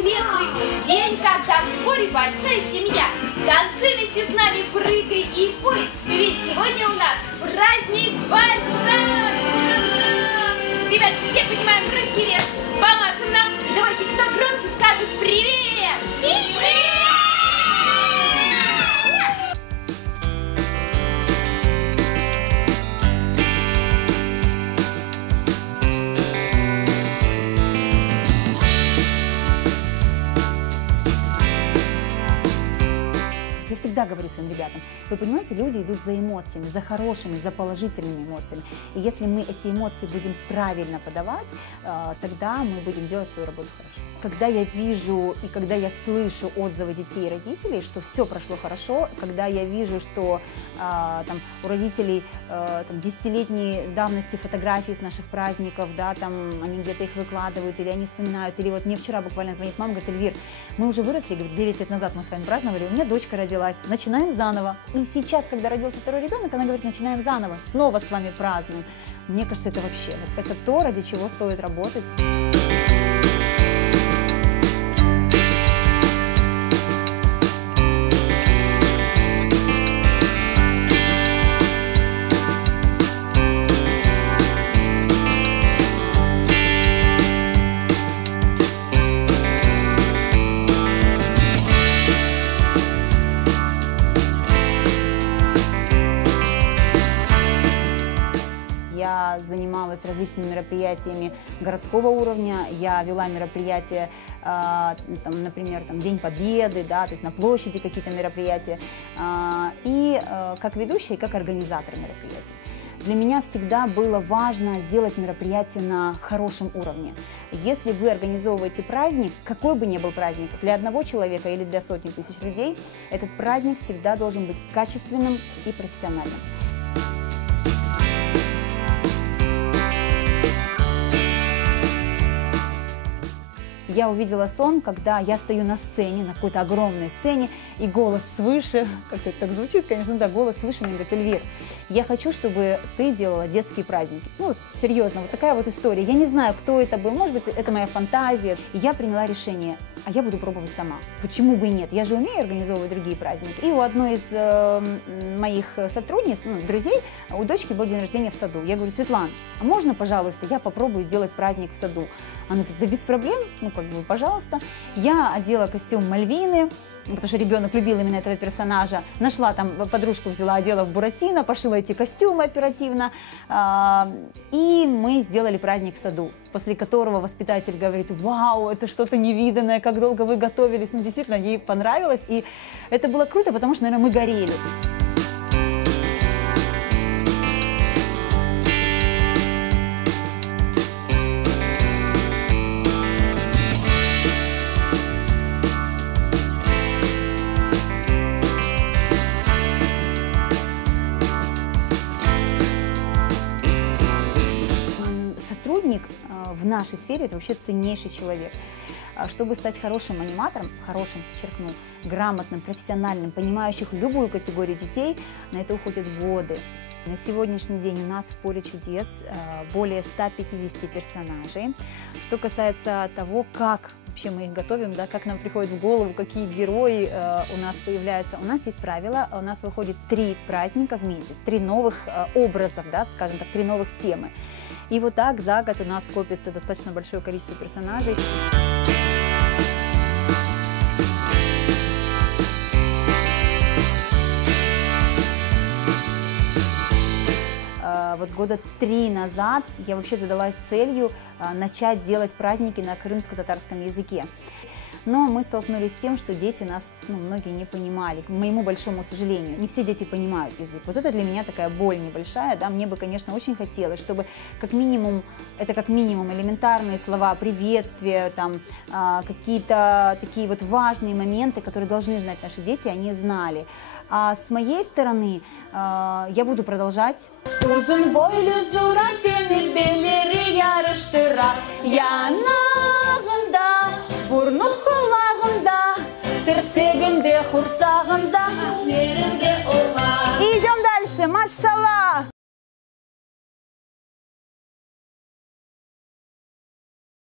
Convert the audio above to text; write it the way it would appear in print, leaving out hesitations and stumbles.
светлый день, когда в сборе большая семья. Танцуй вместе с нами, прыгай и пой, ведь сегодня у нас праздник большой! Ребят, все поднимаем ручки вверх, помашем нам. И давайте, кто громче скажет привет! Привет! Я всегда говорю своим ребятам, вы понимаете, люди идут за эмоциями, за хорошими, за положительными эмоциями. И если мы эти эмоции будем правильно подавать, тогда мы будем делать свою работу хорошо. Когда я вижу и когда я слышу отзывы детей и родителей, что все прошло хорошо, когда я вижу, что там, у родителей десятилетней давности фотографии с наших праздников, да, там, они где-то их выкладывают, или они вспоминают, или вот мне вчера буквально звонит мама, говорит: Эльвир, мы уже выросли, говорит, 9 лет назад мы с вами праздновали, у меня дочка родилась, начинаем заново. И сейчас, когда родился второй ребенок, она говорит: начинаем заново, снова с вами празднуем. Мне кажется, это вообще, вот это то, ради чего стоит работать. Я занималась различными мероприятиями городского уровня, я вела мероприятия, там, например, там, День Победы, да, то есть на площади какие-то мероприятия, и как ведущая, и как организатор мероприятий. Для меня всегда было важно сделать мероприятие на хорошем уровне. Если вы организовываете праздник, какой бы ни был праздник, для одного человека или для сотни тысяч людей, этот праздник всегда должен быть качественным и профессиональным. Я увидела сон, когда я стою на сцене, на какой-то огромной сцене, и голос свыше, как-то это так звучит, конечно, да, голос свыше мне говорит: Эльвир, я хочу, чтобы ты делала детские праздники. Ну, серьезно, вот такая вот история. Я не знаю, кто это был, может быть, это моя фантазия. И я приняла решение, а я буду пробовать сама. Почему бы и нет? Я же умею организовывать другие праздники. И у одной из моих сотрудниц, ну, друзей, у дочки был день рождения в саду. Я говорю: Светлана, а можно, пожалуйста, я попробую сделать праздник в саду? Она говорит: да без проблем, ну как бы, пожалуйста. Я одела костюм Мальвины, потому что ребенок любил именно этого персонажа. Нашла там, подружку взяла, одела в Буратино, пошила эти костюмы оперативно. И мы сделали праздник в саду, после которого воспитатель говорит: вау, это что-то невиданное, как долго вы готовились. Ну, действительно, ей понравилось. И это было круто, потому что, наверное, мы горели. Сотрудник в нашей сфере – это вообще ценнейший человек. Чтобы стать хорошим аниматором, хорошим, подчеркну, грамотным, профессиональным, понимающим любую категорию детей, на это уходят годы. На сегодняшний день у нас в «Поле чудес» более 150 персонажей. Что касается того, как вообще мы их готовим, да, как нам приходит в голову, какие герои у нас появляются, у нас есть правило, у нас выходит 3 праздника в месяц, 3 новых образов, да, скажем так, 3 новых темы. И вот так за год у нас копится достаточно большое количество персонажей. Вот года 3 назад я вообще задалась целью начать делать праздники на крымско-татарском языке. Но мы столкнулись с тем, что дети нас, многие не понимали, к моему большому сожалению. Не все дети понимают язык. Вот это для меня такая боль небольшая, да. Мне бы, конечно, очень хотелось, чтобы как минимум элементарные слова, приветствия, там, какие-то такие вот важные моменты, которые должны знать наши дети, они знали. А с моей стороны я буду продолжать. Uzun boylu zürafenin belleri yarıştıra, yanağında, burnu kulağında, tirseginde, kursağında, yerinde olan. И идем дальше, машаллах!